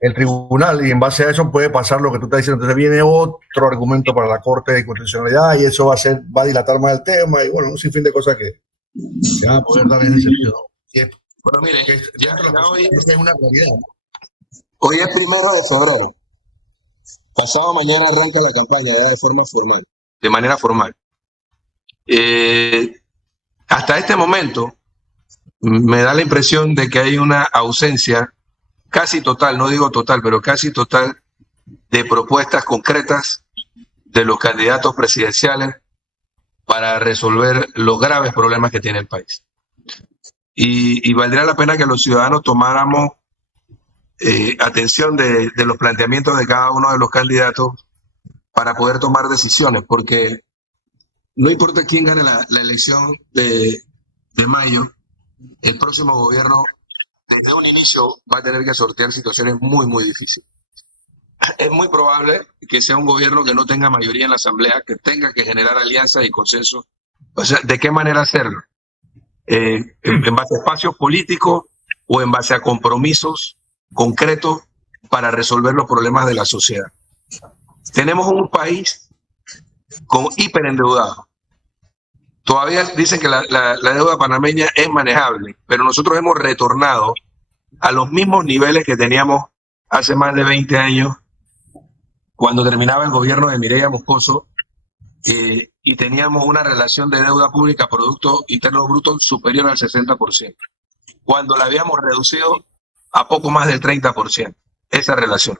el tribunal, y en base a eso puede pasar lo que tú estás diciendo. Entonces viene otro argumento para la Corte de Constitucionalidad y eso va a dilatar más el tema y bueno, un sinfín de cosas que se van a poder dar en ese sentido, ¿no? Bueno, mire, ya hoy es una realidad. Hoy es 1 de febrero. Pasado mañana arranca la campaña de forma formal. De manera formal. Hasta este momento me da la impresión de que hay una ausencia casi total, no digo total, pero casi total, de propuestas concretas de los candidatos presidenciales para resolver los graves problemas que tiene el país. Y valdría la pena que los ciudadanos tomáramos atención de los planteamientos de cada uno de los candidatos para poder tomar decisiones, porque no importa quién gane la elección de mayo, el próximo gobierno desde un inicio va a tener que sortear situaciones muy, muy difíciles. Es muy probable que sea un gobierno que no tenga mayoría en la Asamblea, que tenga que generar alianzas y consensos. O sea, ¿de qué manera hacerlo? ¿En base a espacios políticos o en base a compromisos concretos para resolver los problemas de la sociedad? Tenemos un país con hiperendeudado. Todavía dicen que la deuda panameña es manejable, pero nosotros hemos retornado a los mismos niveles que teníamos hace más de 20 años, cuando terminaba el gobierno de Mireya Moscoso, y teníamos una relación de deuda pública a Producto Interno Bruto superior al 60%, cuando la habíamos reducido a poco más del 30%, esa relación.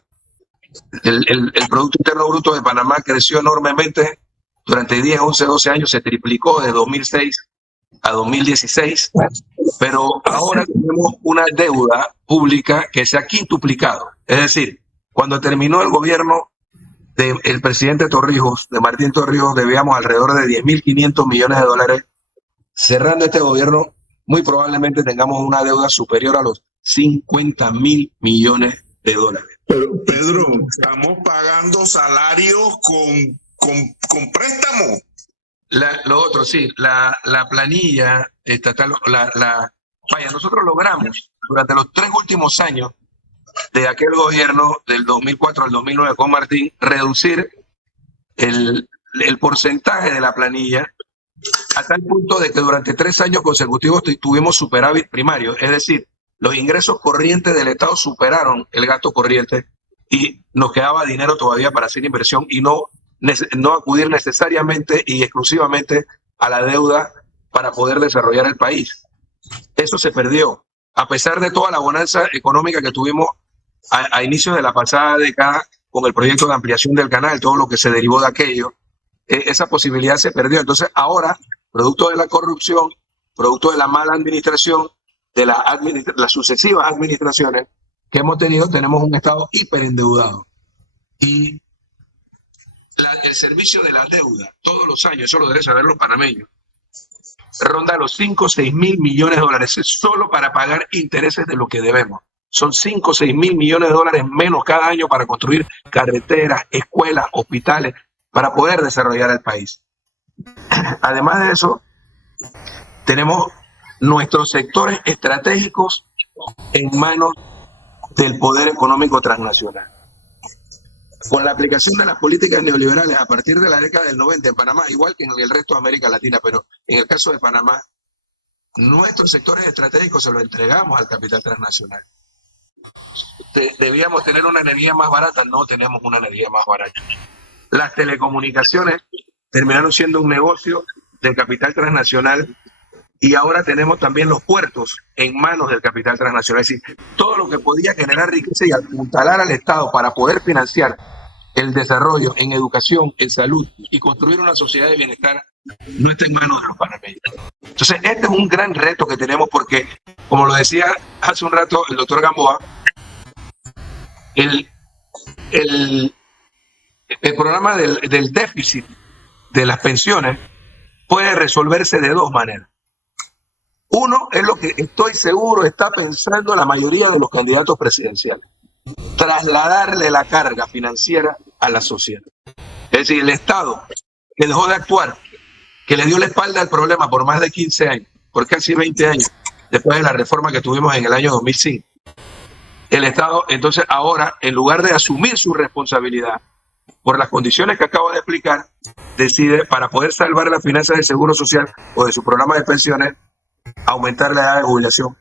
El Producto Interno Bruto de Panamá creció enormemente durante 10, 11, 12 años, se triplicó de 2006 a 2016, pero ahora tenemos una deuda pública que se ha quintuplicado. Es decir, cuando terminó el gobierno del presidente Torrijos, de Martín Torrijos, debíamos alrededor de 10.500 millones de dólares. Cerrando este gobierno, muy probablemente tengamos una deuda superior a los 50.000 millones de dólares. Pero Pedro, estamos pagando salarios con préstamos. Lo otro, sí, la planilla estatal, vaya, nosotros logramos durante los 3 últimos años de aquel gobierno del 2004 al 2009 con Martín reducir el porcentaje de la planilla a tal punto de que durante 3 años consecutivos tuvimos superávit primario, es decir, los ingresos corrientes del Estado superaron el gasto corriente y nos quedaba dinero todavía para hacer inversión y no acudir necesariamente y exclusivamente a la deuda para poder desarrollar el país. Eso se perdió. A pesar de toda la bonanza económica que tuvimos a inicios de la pasada década con el proyecto de ampliación del canal, todo lo que se derivó de aquello, esa posibilidad se perdió. Entonces ahora, producto de la corrupción, producto de la mala administración, de las sucesivas administraciones que hemos tenido, tenemos un Estado hiperendeudado. Y el servicio de la deuda, todos los años, eso lo deben saber los panameños, ronda los 5 o 6 mil millones de dólares, es solo para pagar intereses de lo que debemos. Son 5 o 6 mil millones de dólares menos cada año para construir carreteras, escuelas, hospitales, para poder desarrollar el país. Además de eso, tenemos nuestros sectores estratégicos en manos del poder económico transnacional. Con la aplicación de las políticas neoliberales a partir de la década del 90 en Panamá, igual que en el resto de América Latina, pero en el caso de Panamá, nuestros sectores estratégicos se los entregamos al capital transnacional. Debíamos tener una energía más barata, no tenemos una energía más barata. Las telecomunicaciones terminaron siendo un negocio del capital transnacional y ahora tenemos también los puertos en manos del capital transnacional. Es decir, todo lo que podía generar riqueza y apuntalar al Estado para poder financiar el desarrollo en educación, en salud y construir una sociedad de bienestar no está en manos de los panameños. Entonces, este es un gran reto que tenemos porque, como lo decía hace un rato el doctor Gamboa, el programa del déficit de las pensiones puede resolverse de 2 maneras. Uno es lo que estoy seguro está pensando la mayoría de los candidatos presidenciales: trasladarle la carga financiera a la sociedad. Es decir, el Estado que dejó de actuar, que le dio la espalda al problema por más de 15 años, por casi 20 años, después de la reforma que tuvimos en el año 2005. El Estado, entonces, ahora, en lugar de asumir su responsabilidad por las condiciones que acabo de explicar, decide, para poder salvar las finanzas del Seguro Social o de su programa de pensiones, aumentar la edad de jubilación,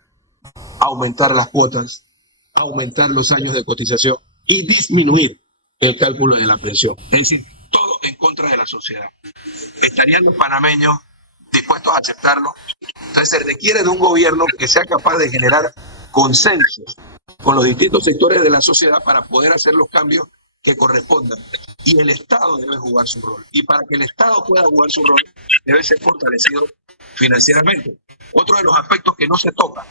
aumentar las cuotas, aumentar los años de cotización y disminuir el cálculo de la pensión. Es decir, todo en contra de la sociedad. ¿Estarían los panameños dispuestos a aceptarlo? Entonces se requiere de un gobierno que sea capaz de generar consensos con los distintos sectores de la sociedad para poder hacer los cambios que correspondan. Y el Estado debe jugar su rol. Y para que el Estado pueda jugar su rol, debe ser fortalecido financieramente. Otro de los aspectos que no se toca,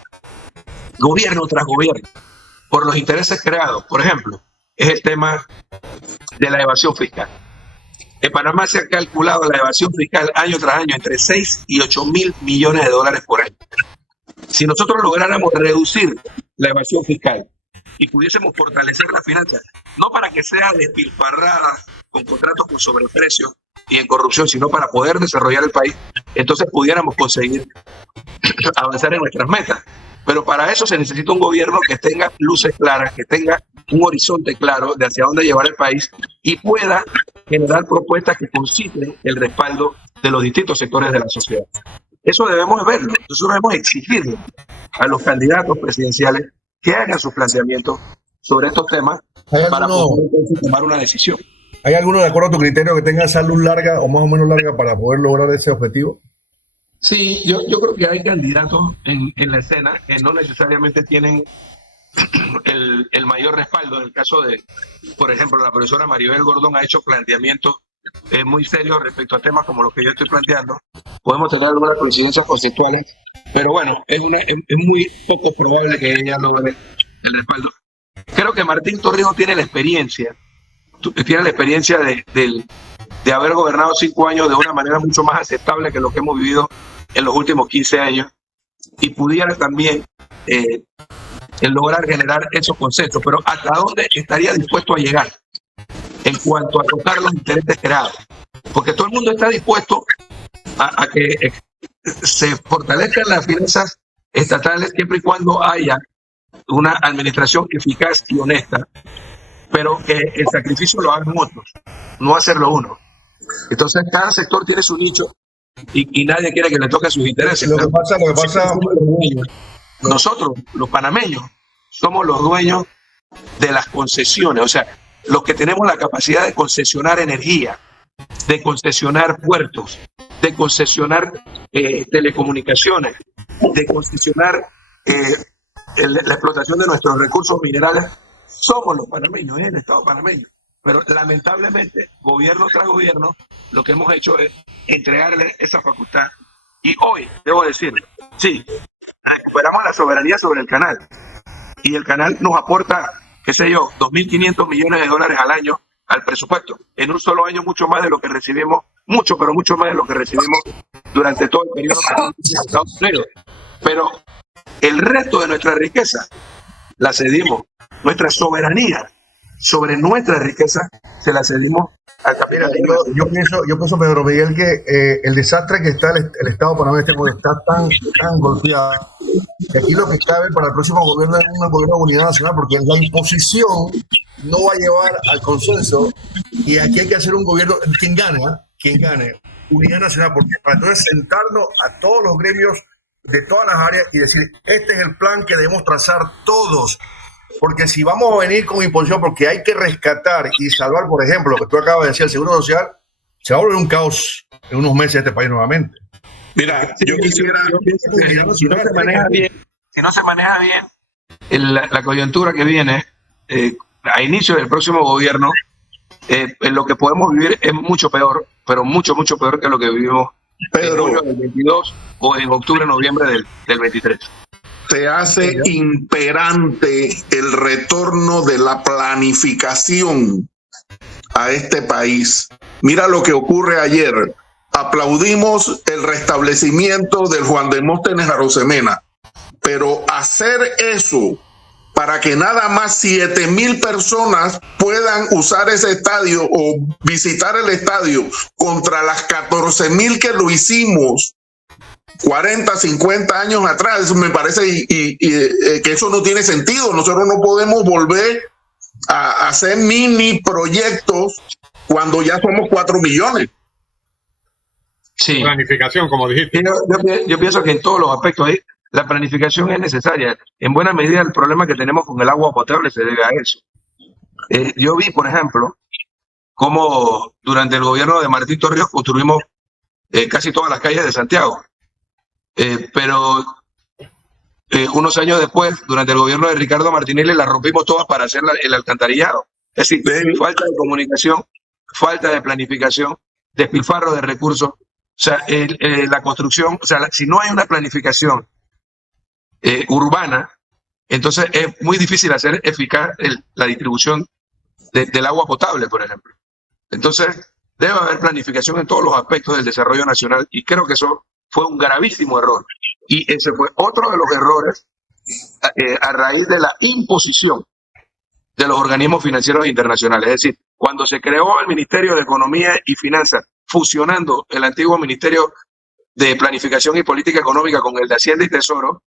gobierno tras gobierno, por los intereses creados, por ejemplo, es el tema de la evasión fiscal. En Panamá se ha calculado la evasión fiscal año tras año entre 6 y 8 mil millones de dólares por año. Si nosotros lográramos reducir la evasión fiscal y pudiésemos fortalecer la finanza, no para que sea despilfarrada con contratos con sobreprecio y en corrupción, sino para poder desarrollar el país, entonces pudiéramos conseguir avanzar en nuestras metas. Pero para eso se necesita un gobierno que tenga luces claras, que tenga un horizonte claro de hacia dónde llevar el país y pueda generar propuestas que conciten el respaldo de los distintos sectores de la sociedad. Eso debemos verlo. Nosotros debemos exigirle a los candidatos presidenciales que hagan sus planteamientos sobre estos temas para poder tomar una decisión. ¿Hay alguno, de acuerdo a tu criterio, que tenga esa luz larga o más o menos larga para poder lograr ese objetivo? Sí, yo creo que hay candidatos en la escena que no necesariamente tienen el mayor respaldo. En el caso de, por ejemplo, la profesora Maribel Gordón ha hecho planteamientos muy serios respecto a temas como los que yo estoy planteando. Podemos tener algunas coincidencias conceptuales, pero bueno, es muy poco probable que ella logre el respaldo. Creo que Martín Torrijos tiene la experiencia de haber gobernado 5 años de una manera mucho más aceptable que lo que hemos vivido en los últimos 15 años, y pudiera también lograr generar esos conceptos, pero ¿hasta dónde estaría dispuesto a llegar en cuanto a tocar los intereses creados? Porque todo el mundo está dispuesto a que se fortalezcan las finanzas estatales siempre y cuando haya una administración eficaz y honesta, pero que el sacrificio lo hagan otros, no hacerlo uno. Entonces cada sector tiene su nicho y nadie quiere que le toque sus intereses. Lo que pasa, nosotros, los panameños, somos los dueños de las concesiones, o sea, los que tenemos la capacidad de concesionar energía, de concesionar puertos, de concesionar telecomunicaciones, de concesionar la explotación de nuestros recursos minerales, somos los panameños, el Estado panameño. Pero lamentablemente, gobierno tras gobierno, lo que hemos hecho es entregarle esa facultad. Y hoy, debo decirlo, sí, recuperamos la soberanía sobre el canal. Y el canal nos aporta, qué sé yo, 2.500 millones de dólares al año al presupuesto. En un solo año mucho más de lo que recibimos, mucho más de lo que recibimos durante todo el periodo de Estados Unidos. Pero el resto de nuestra riqueza la cedimos, nuestra soberanía sobre nuestra riqueza se la cedimos a Camila. Yo pienso, Pedro Miguel, que el desastre que está el Estado panameño está tan golpeado, que aquí lo que cabe para el próximo gobierno es un gobierno de unidad nacional, porque la imposición no va a llevar al consenso, y aquí hay que hacer un gobierno, quien gane, unidad nacional, porque para entonces sentarnos a todos los gremios de todas las áreas y decir, este es el plan que debemos trazar todos. Porque si vamos a venir con imposición, porque hay que rescatar y salvar, por ejemplo, lo que tú acabas de decir, el Seguro Social, se va a volver un caos en unos meses este país nuevamente. Mira, yo quisiera... Si no se maneja bien la coyuntura que viene, a inicio del próximo gobierno, lo que podemos vivir es mucho peor, pero mucho peor que lo que vivimos en julio del 22 o en octubre, noviembre del 23. Se hace imperante el retorno de la planificación a este país. Mira lo que ocurre ayer. Aplaudimos el restablecimiento del Juan Demóstenes Arosemena, pero hacer eso para que nada más 7,000 personas puedan usar ese estadio o visitar el estadio contra las 14,000 que lo hicimos 40, 50 años atrás, eso me parece que eso no tiene sentido. Nosotros no podemos volver a hacer mini proyectos cuando ya somos 4 millones. Sí. Planificación, como dijiste. Yo pienso que en todos los aspectos ahí la planificación es necesaria. En buena medida el problema que tenemos con el agua potable se debe a eso. Yo vi, por ejemplo, cómo durante el gobierno de Martín Torrijos construimos casi todas las calles de Santiago. Pero unos años después, durante el gobierno de Ricardo Martinelli, las rompimos todas para hacer el alcantarillado. Es decir, falta de comunicación, falta de planificación, despilfarro de recursos. O sea, la construcción, o sea, si no hay una planificación urbana, entonces es muy difícil hacer eficaz la distribución del agua potable, por ejemplo. Entonces, debe haber planificación en todos los aspectos del desarrollo nacional, y creo que eso fue un gravísimo error. Y ese fue otro de los errores a raíz de la imposición de los organismos financieros internacionales. Es decir, cuando se creó el Ministerio de Economía y Finanzas, fusionando el antiguo Ministerio de Planificación y Política Económica con el de Hacienda y Tesoro,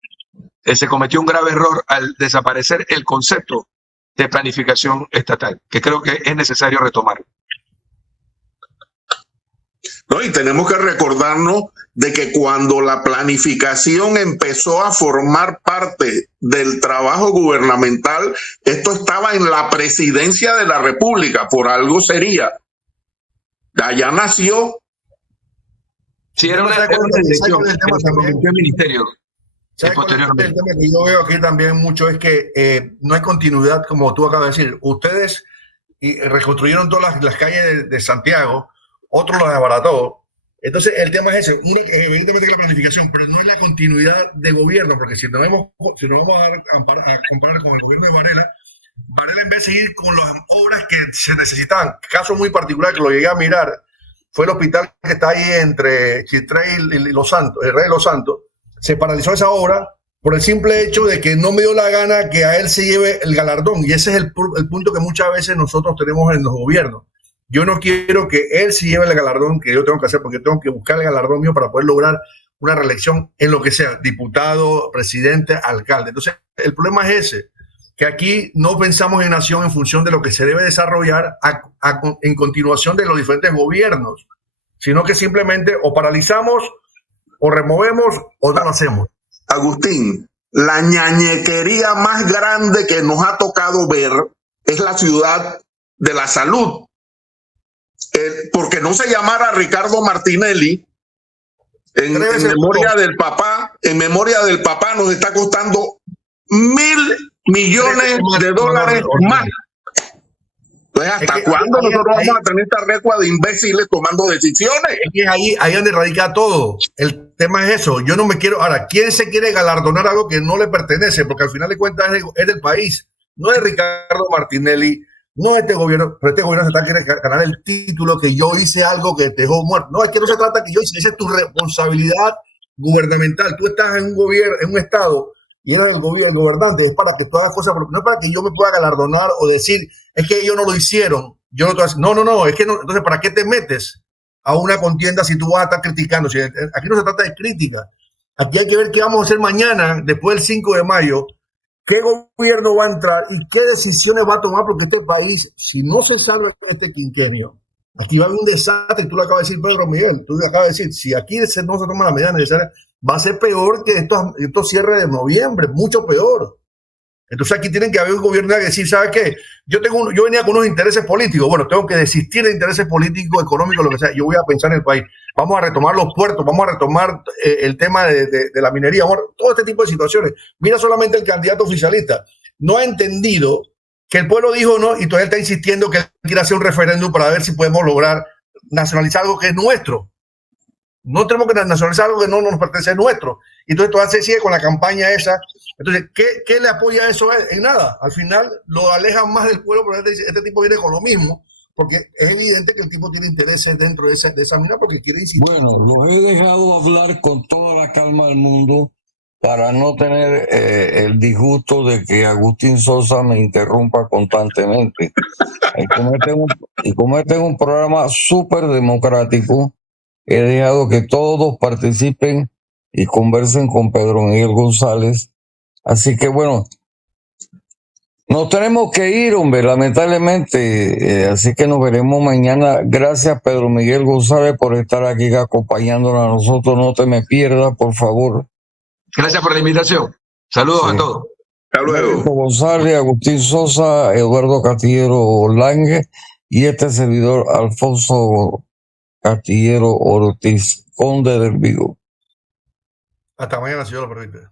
se cometió un grave error al desaparecer el concepto de planificación estatal, que creo que es necesario retomar. ¿No? Y tenemos que recordarnos de que cuando la planificación empezó a formar parte del trabajo gubernamental, esto estaba en la presidencia de la República, por algo sería. Allá nació. Sí, era una dirección del ministerio. Posteriormente. El tema que yo veo aquí también mucho es que no hay continuidad, como tú acabas de decir. Ustedes reconstruyeron todas las calles de Santiago, otro lo desbarató. Entonces, el tema es ese, evidentemente que la planificación, pero no es la continuidad de gobierno, porque si nos vamos a comparar con el gobierno de Varela en vez de seguir con las obras que se necesitaban, caso muy particular que lo llegué a mirar, fue el hospital que está ahí entre Chitré y Los Santos, el Rey de Los Santos, se paralizó esa obra por el simple hecho de que no me dio la gana que a él se lleve el galardón, y ese es el punto que muchas veces nosotros tenemos en los gobiernos. Yo no quiero que él se lleve el galardón que yo tengo que hacer, porque tengo que buscar el galardón mío para poder lograr una reelección en lo que sea, diputado, presidente, alcalde. Entonces, el problema es ese, que aquí no pensamos en nación en función de lo que se debe desarrollar en continuación de los diferentes gobiernos, sino que simplemente o paralizamos, o removemos, o no lo hacemos. Agustín, la ñañequería más grande que nos ha tocado ver es la ciudad de la salud. Porque no se llamara Ricardo Martinelli, en memoria del papá, nos está costando $1.000 millones más. Entonces, ¿hasta cuándo nosotros vamos a tener esta recua de imbéciles tomando decisiones? Es ahí donde radica todo. El tema es eso. Yo no me quiero. Ahora, ¿quién se quiere galardonar algo que no le pertenece? Porque al final de cuentas es del país. No es Ricardo Martinelli, no es este gobierno, pero este gobierno se está queriendo ganar el título que yo hice algo que te dejó muerto. No, es que no se trata que yo hice, esa es tu responsabilidad gubernamental. Tú estás en un gobierno, en un estado, y eres el gobernante, es para que tú hagas cosas, no es para que yo me pueda galardonar o decir, es que ellos no lo hicieron, yo no te voy a decir, no, es que no, entonces, ¿para qué te metes a una contienda si tú vas a estar criticando? Si aquí no se trata de crítica, aquí hay que ver qué vamos a hacer mañana, después del 5 de mayo, qué gobierno va a entrar y qué decisiones va a tomar, porque este país, si no se salva este quinquenio, aquí va a haber un desastre, y tú lo acabas de decir, Pedro Miguel, tú lo acabas de decir, si aquí no se toma la medida necesaria, va a ser peor que estos cierres de noviembre, mucho peor. Entonces aquí tienen que haber un gobierno que decir, ¿sabes qué? Yo venía con unos intereses políticos, bueno, tengo que desistir de intereses políticos, económicos, lo que sea, yo voy a pensar en el país, vamos a retomar los puertos, vamos a retomar el tema de la minería, todo este tipo de situaciones. Mira solamente el candidato oficialista, no ha entendido que el pueblo dijo no y todavía está insistiendo que él quiere hacer un referéndum para ver si podemos lograr nacionalizar algo que es nuestro. No tenemos que nacionalizar algo que no nos pertenece, es nuestro. Y entonces todavía se sigue con la campaña esa. Entonces, ¿qué le apoya eso a él? En nada. Al final lo alejan más del pueblo, pero este tipo viene con lo mismo, porque es evidente que el tipo tiene intereses dentro de esa mina porque quiere insistir. Bueno, los he dejado hablar con toda la calma del mundo para no tener el disgusto de que Agustín Sosa me interrumpa constantemente. Y como este es un programa súper democrático, he dejado que todos participen y conversen con Pedro Miguel González. Así que bueno, nos tenemos que ir, hombre, lamentablemente. Así que nos veremos mañana. Gracias, Pedro Miguel González, por estar aquí acompañándonos a nosotros. No te me pierdas, por favor. Gracias por la invitación. Saludos a todos. Hasta luego. González, Agustín Sosa, Eduardo Castillero Lange y este servidor Alfonso Castillero Ortiz, conde del Vigo. Hasta mañana, si Dios lo permite.